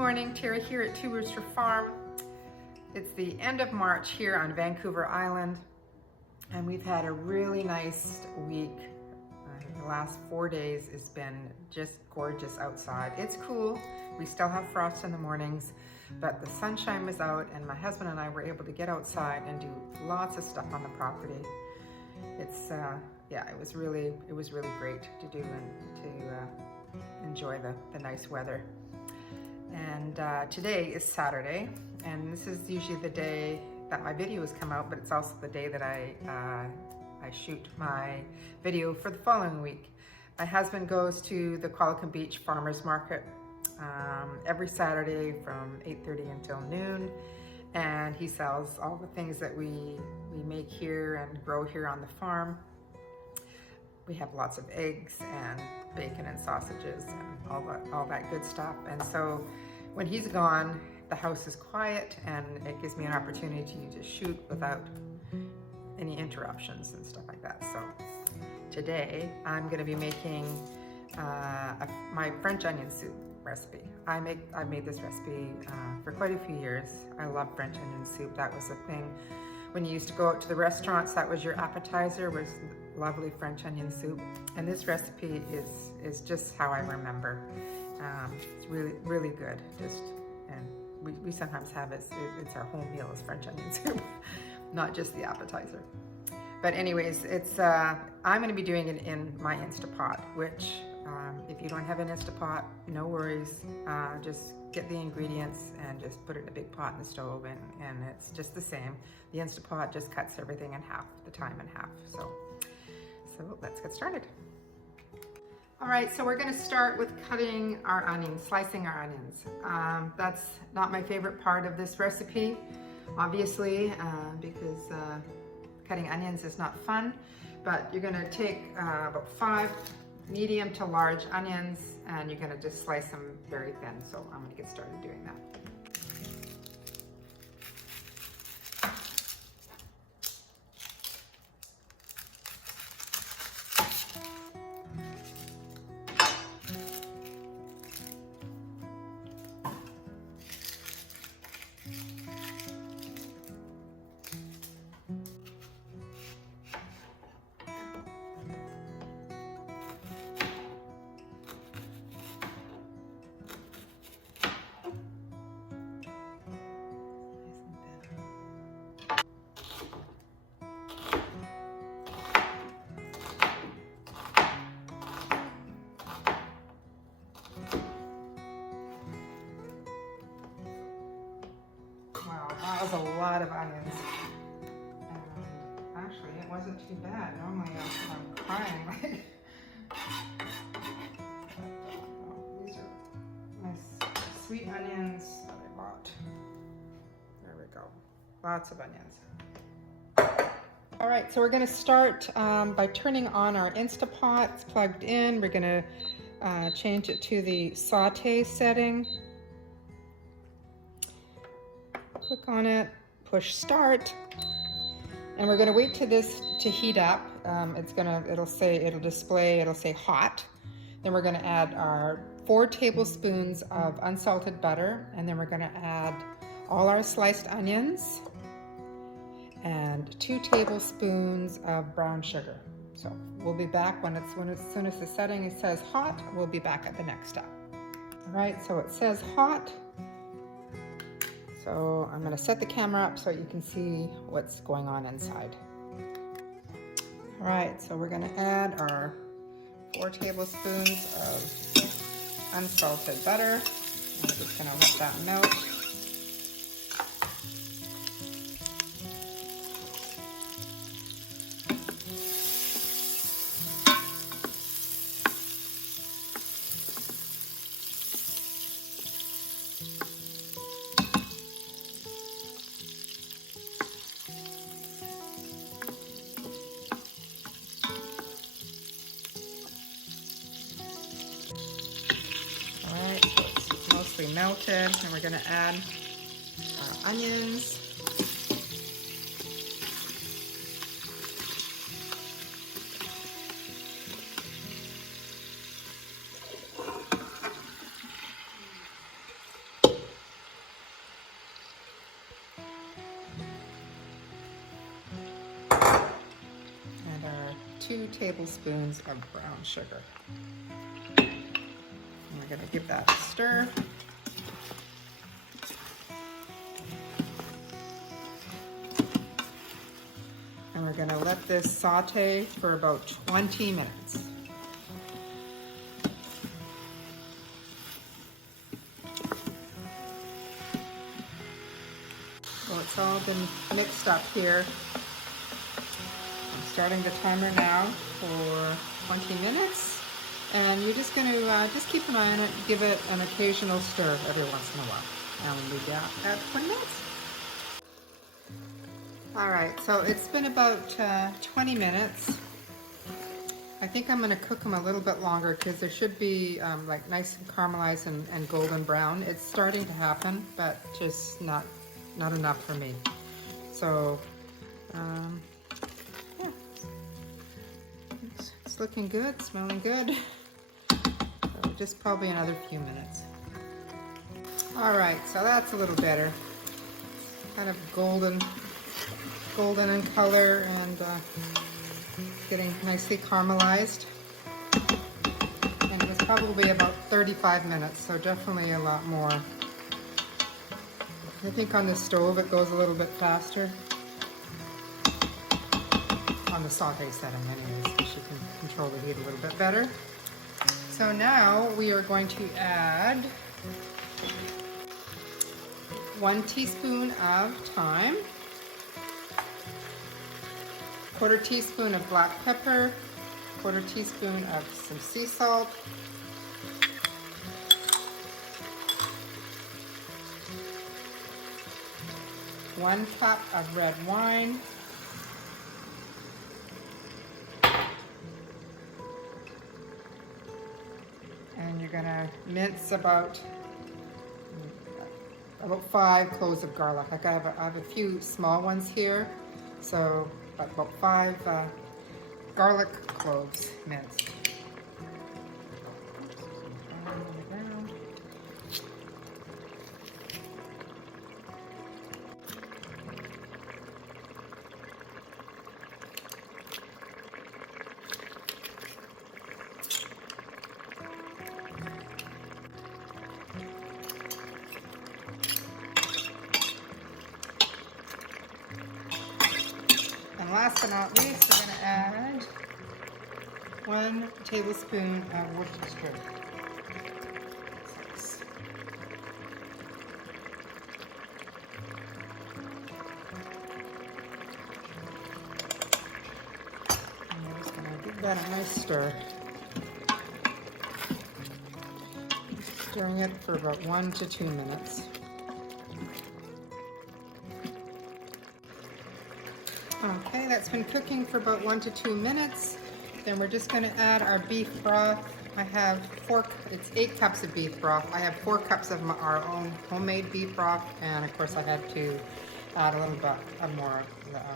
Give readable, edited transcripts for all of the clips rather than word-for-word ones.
morning, Terry here at Two Rooster Farm. It's the end of March here on Vancouver Island, and we've had a really nice week. The last 4 days has been just gorgeous outside. It's cool. We still have frost in the mornings, but the sunshine was out, and my husband and I were able to get outside and do lots of stuff on the property. It's it was really great to do and to enjoy the nice weather. And today is Saturday, and this is usually the day that my videos come out, but it's also the day that I shoot my video for the following week. My husband goes to the Qualicum Beach Farmers Market every Saturday from 8:30 until noon, and he sells all the things that we make here and grow here on the farm. We have lots of eggs and bacon and sausages and all that good stuff. And so when he's gone, the house is quiet, and it gives me an opportunity to shoot without any interruptions and stuff like that. So today I'm going to be making my French onion soup recipe. I've made this recipe for quite a few years. I love French onion soup. That was the thing when you used to go out to the restaurants. That was your appetizer, was lovely French onion soup. And this recipe is just how I remember. It's really good. And we sometimes have it's our home meal is French onion soup, not just the appetizer. But anyways, I'm going to be doing it in my Instapot, which if you don't have an Instapot, no worries. Just get the ingredients and just put it in a big pot in the stove, and it's just the same. The Instapot just cuts everything in half, the time in half. So let's get started. All right, so we're going to start with cutting our onions, slicing our onions. That's not my favorite part of this recipe, obviously, because cutting onions is not fun. But you're going to take about 5 medium to large onions, and you're going to just slice them very thin. So I'm going to get started doing that. That was a lot of onions. Actually, it wasn't too bad. Normally I'm crying like. These are nice sweet onions that I bought. There we go. Lots of onions. All right, so we're going to start by turning on our Instapot. It's plugged in. We're going to change it to the Saute setting. Click on it, push start, and we're going to wait till this to heat up. It'll say hot. Then we're going to add our 4 tablespoons of unsalted butter, and then we're going to add all our sliced onions and 2 tablespoons of brown sugar. So we'll be back as soon as the setting says hot. We'll be back at the next step. All right, so it says hot. So I'm going to set the camera up so you can see what's going on inside. All right, so we're going to add our 4 tablespoons of unsalted butter. I'm just going to let that melt. Melted, and we're going to add our onions. 2 tablespoons of brown sugar. And we're going to give that a stir. And we're going to let this saute for about 20 minutes. Well, it's all been mixed up here. I'm starting the timer now for 20 minutes. And you're just going to just keep an eye on it, give it an occasional stir every once in a while. And we'll be at 20 minutes. All right, so it's been about 20 minutes. I think I'm going to cook them a little bit longer because they should be like nice and caramelized and golden brown. It's starting to happen, but just not enough for me. So, yeah, it's looking good, smelling good. So just probably another few minutes. All right, so that's a little better. Kind of golden in color and getting nicely caramelized. And it was probably about 35 minutes, so definitely a lot more. I think on the stove it goes a little bit faster. On the saute setting anyways, so you can control the heat a little bit better. So now we are going to add 1 teaspoon of thyme, 1/4 teaspoon of black pepper, 1/4 teaspoon of some sea salt, 1 cup of red wine, and you're gonna mince about 5 cloves of garlic. Like I have a few small ones here, so about 5 garlic cloves minced. And last but not least, we're going to add 1 tablespoon of Worcestershire. And we're just going to give that a nice stir. Stirring it for about 1 to 2 minutes. Okay, that's been cooking for about 1 to 2 minutes. Then we're just going to add our beef broth. I have it's 8 cups of beef broth. I have 4 cups of our own homemade beef broth, and of course I had to add a little bit more,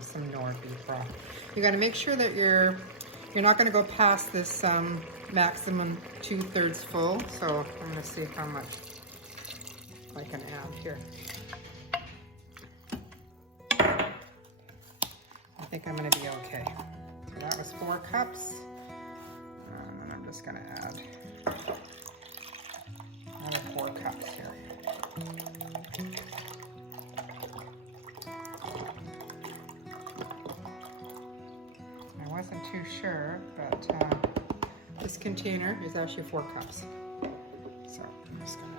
some Nor beef broth. You got to make sure that you're not going to go past this maximum 2/3 full. So I'm going to see how much I can add here. I think I'm going to be okay. So that was 4 cups. And I'm just going to add another 4 cups here. I wasn't too sure, but this container is actually 4 cups. So I'm just going to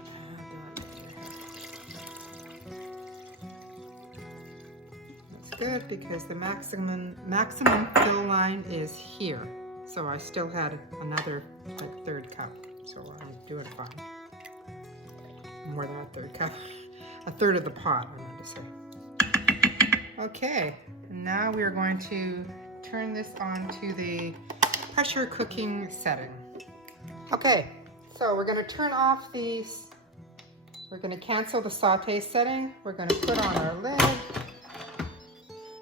good because the maximum fill line is here, so I still had another like 1/3 cup, so I'm doing fine. More than a 1/3 cup, a 1/3 of the pot, I meant to say. Okay, now we are going to turn this on to the pressure cooking setting. Okay, so we're going to turn off these. We're going to cancel the saute setting. We're going to put on our lid.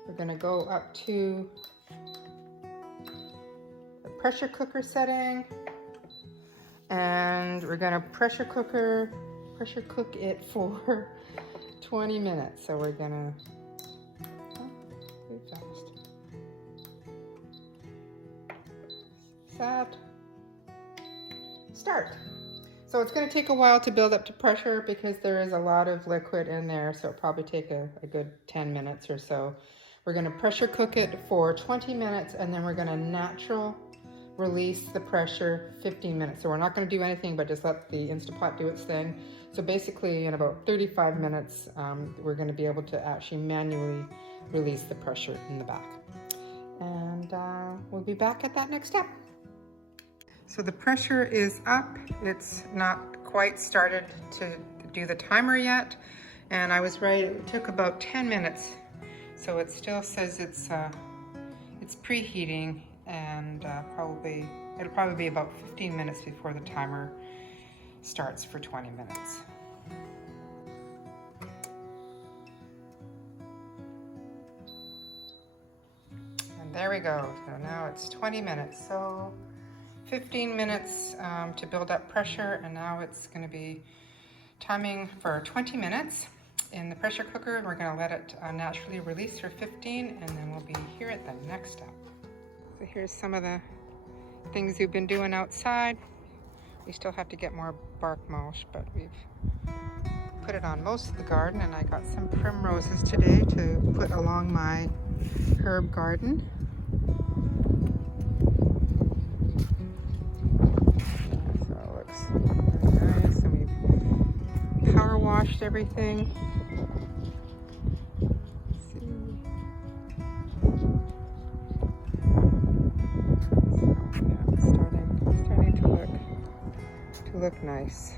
We're going to go up to the pressure cooker setting, and we're going to pressure cook it for 20 minutes. So we're going to set, start. So it's going to take a while to build up to pressure because there is a lot of liquid in there, so it'll probably take a good 10 minutes or so. We're going to pressure cook it for 20 minutes and then we're going to natural release the pressure 15 minutes. So we're not going to do anything but just let the Instapot do its thing. So basically in about 35 minutes, we're going to be able to actually manually release the pressure in the back. And we'll be back at that next step. So the pressure is up. It's not quite started to do the timer yet. And I was right, it took about 10 minutes. So it still says it's preheating, and it'll probably be about 15 minutes before the timer starts for 20 minutes. And there we go. So now it's 20 minutes. So 15 minutes to build up pressure, and now it's going to be timing for 20 minutes in the pressure cooker, and we're going to let it naturally release for 15, and then we'll be here at the next step. So here's some of the things we've been doing outside. We still have to get more bark mulch, but we've put it on most of the garden, and I got some primroses today to put along my herb garden. So it looks very nice, and we've power washed everything. Look nice.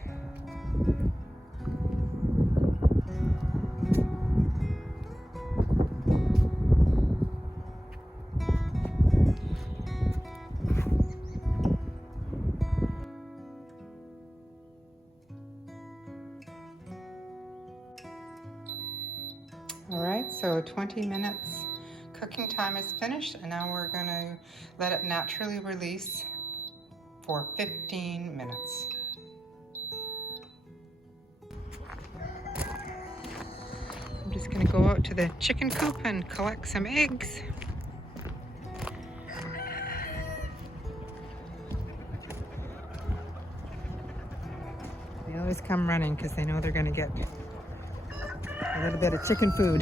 All right, so 20 minutes cooking time is finished, and now we're going to let it naturally release for 15 minutes. I'm just going to go out to the chicken coop and collect some eggs. They always come running because they know they're going to get a little bit of chicken food.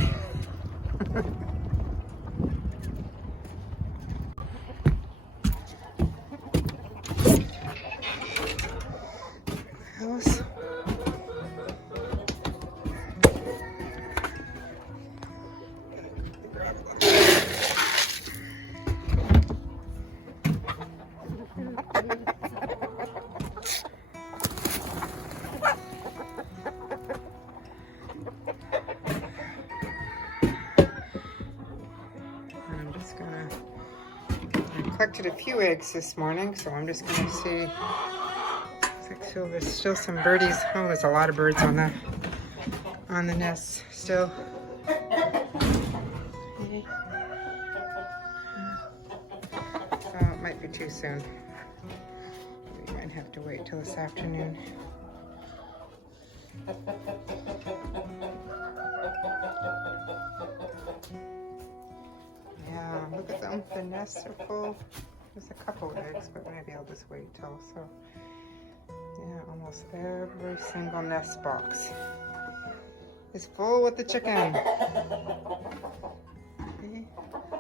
House. I collected a few eggs this morning, so I'm just going to see. So there's still some birdies. Oh, there's a lot of birds on the nest still. Okay. Oh, it might be too soon. We might have to wait till this afternoon. Yeah, look at them. The nests are full. There's a couple eggs, but maybe I'll just wait till. So, yeah, almost every single nest box is full with the chicken. Okay.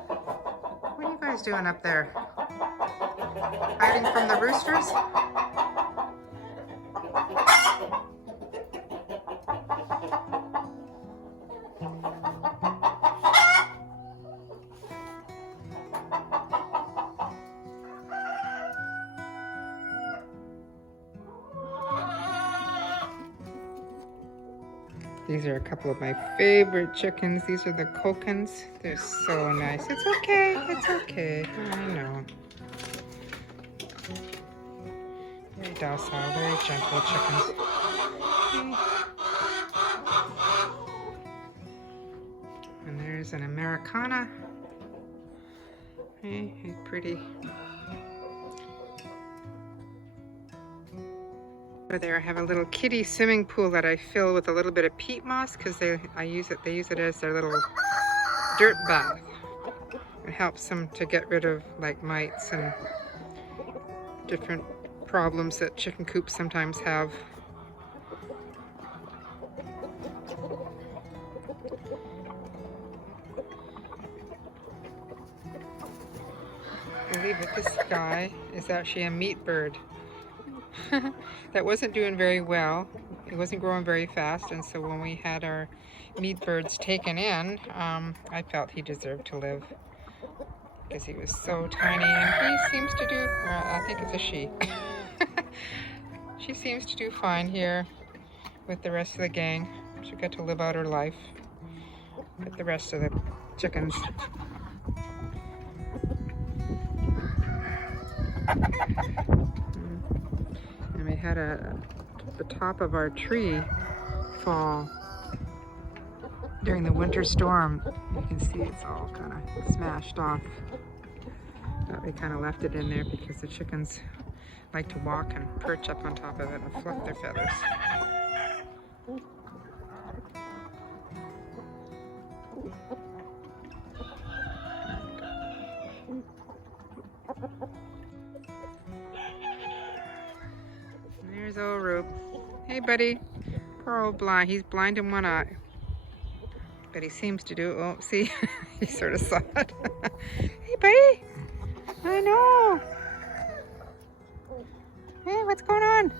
What are you guys doing up there? Hiding from the roosters? These are a couple of my favorite chickens. These are the Kokens. They're so nice. It's okay. It's okay. I know. Very docile, very gentle chickens. Okay. And there's an Americana. Hey, he's pretty. Over there I have a little kiddie swimming pool that I fill with a little bit of peat moss because they use it as their little dirt bath. It helps them to get rid of like mites and different problems that chicken coops sometimes have. I believe that this guy is actually a meat bird that wasn't doing very well. It wasn't growing very fast, and so when we had our meat birds taken in, I felt he deserved to live because he was so tiny, and he seems to do, I think it's a she. She seems to do fine here with the rest of the gang. She got to live out her life with the rest of the chickens. And we had the top of our tree fall during the winter storm. You can see it's all kind of smashed off. But we kind of left it in there because the chickens like to walk and perch up on top of it and fluff their feathers. And there's old Rube. Hey buddy. Poor old blind. He's blind in one eye. But he seems to do, oh, see, he sort of saw it. Hey buddy. I know. Hey, what's going on?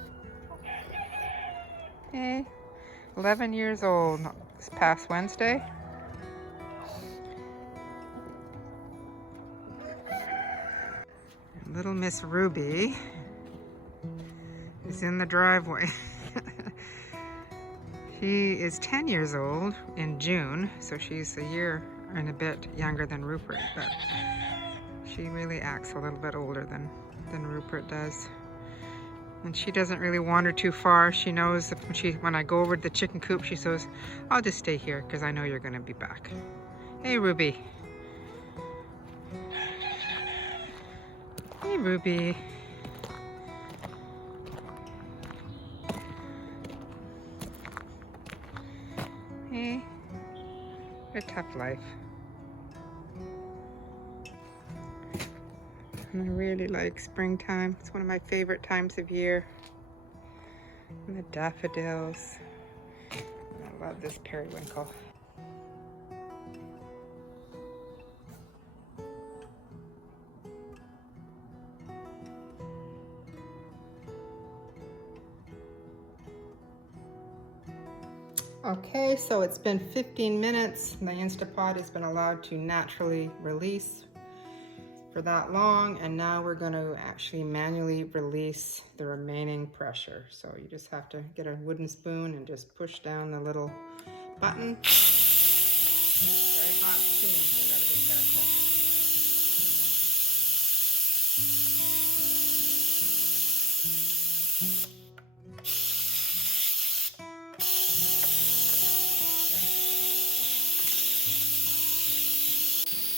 Hey, 11 years old this past Wednesday. And little Miss Ruby is in the driveway. She is 10 years old in June, so she's a year and a bit younger than Rupert, but she really acts a little bit older than Rupert does. And she doesn't really wander too far. She knows that when I go over to the chicken coop, she says, I'll just stay here because I know you're going to be back. Hey, Ruby. Hey, Ruby. Hey, a tough life. And I really like springtime. It's one of my favorite times of year. And the daffodils. And I love this periwinkle. Okay, so it's been 15 minutes. The Instapot has been allowed to naturally release for that long, and now we're going to actually manually release the remaining pressure. So you just have to get a wooden spoon and just push down the little button. Very hot steam, so you got to be careful.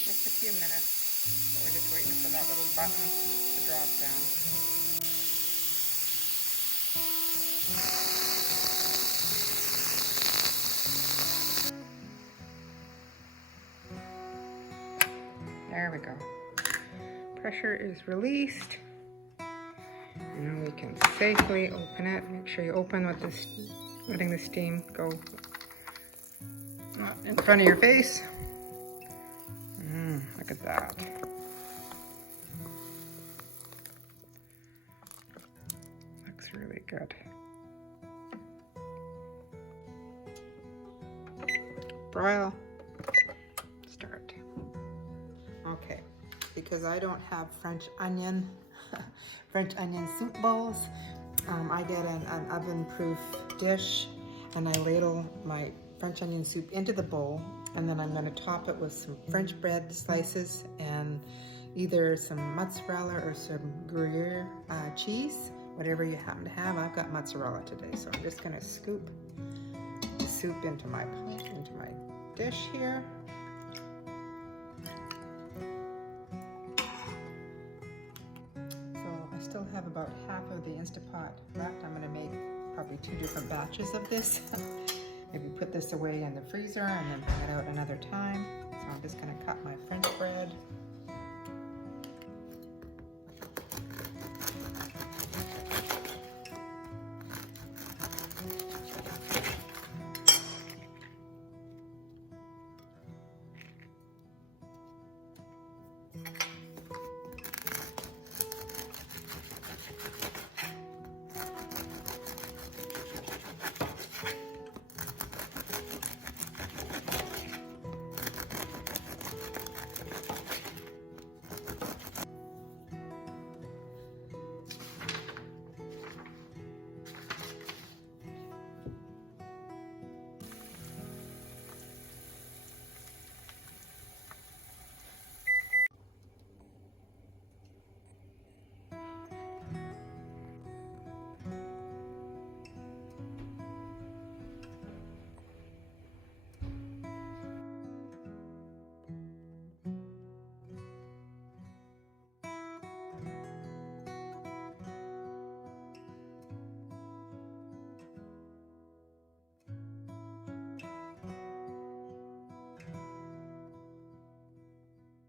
Just a few minutes. So we're just waiting for that little button to drop down. There we go. Pressure is released. Now we can safely open it. Make sure you open with this, letting the steam go in front of your face. Look at that. Looks really good. Broil. Start. Okay, because I don't have French onion soup bowls, I get an oven-proof dish and I ladle my French onion soup into the bowl, and then I'm going to top it with some French bread slices and either some mozzarella or some gruyere cheese, whatever you happen to have. I've got mozzarella today, so I'm just going to scoop the soup into my dish here. So I still have about half of the Instapot left. I'm going to make probably 2 different batches of this. Maybe put this away in the freezer and then bring it out another time. So I'm just going to cut my French bread.